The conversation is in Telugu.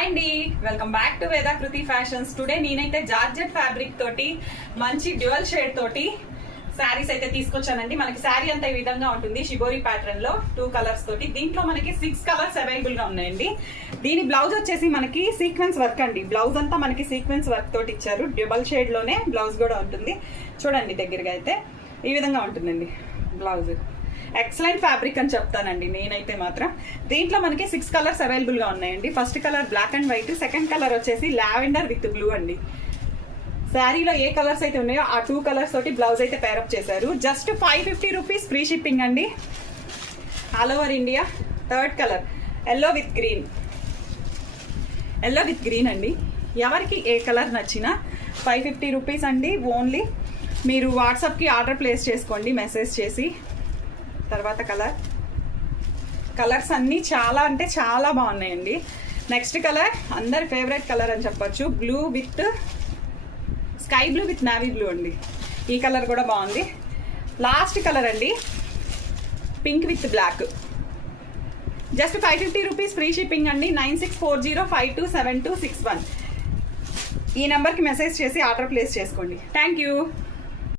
హాయ్ అండి, welcome back to Vedakriti fashions. Today నేనైతే జార్జెట్ ఫ్యాబ్రిక్ తోటి మంచి డ్యూయల్ షేడ్ తోటి శారీస్ అయితే తీసుకొచ్చానండి. మనకి శారీ అంతా ఈ విధంగా ఉంటుంది, షిబోరి ప్యాటర్న్ లో 2 కలర్స్ తోటి. దీంట్లో మనకి 6 కలర్స్ అవైలబుల్ గా ఉన్నాయండి. దీని బ్లౌజ్ వచ్చేసి మనకి సీక్వెన్స్ వర్క్ అండి. బ్లౌజ్ అంతా మనకి సీక్వెన్స్ వర్క్ తోటి ఇచ్చారు. డ్యూయల్ షేడ్ లోనే బ్లౌజ్ కూడా ఉంటుంది. చూడండి దగ్గరగా అయితే ఈ విధంగా ఉంటుందండి బ్లౌజ్. ఎక్సలెంట్ ఫ్యాబ్రిక్ అని చెప్తానండి నేనైతే మాత్రం. దీంట్లో మనకి 6 కలర్స్ అవైలబుల్ గా ఉన్నాయండి. First colour black and white, second colour వచ్చేసి లావెండర్ విత్ బ్లూ అండి. శారీలో ఏ కలర్స్ అయితే ఉన్నాయో ఆ 2 కలర్స్ తోటి బ్లౌజ్ అయితే పేరప్ చేశారు. జస్ట్ 550 రూపీస్ ఫ్రీ షిప్పింగ్ అండి, all over India. Third colour yellow with green, yellow with green అండి. ఎవరికి ఏ కలర్ నచ్చినా 550 రూపీస్ అండి ఓన్లీ. మీరు వాట్సాప్కి ఆర్డర్ ప్లేస్ చేసుకోండి మెసేజ్ చేసి. తర్వాత కలర్స్ అన్నీ చాలా అంటే చాలా బాగున్నాయండి. నెక్స్ట్ కలర్ అందరి ఫేవరెట్ కలర్ అని చెప్పొచ్చు, blue with sky blue with navy blue అండి. ఈ కలర్ కూడా బాగుంది. లాస్ట్ కలర్ అండి pink with black. Just 550 rupees free shipping అండి. 9640527261 ఈ నెంబర్కి మెసేజ్ చేసి ఆర్డర్ ప్లేస్ చేసుకోండి. Thank you.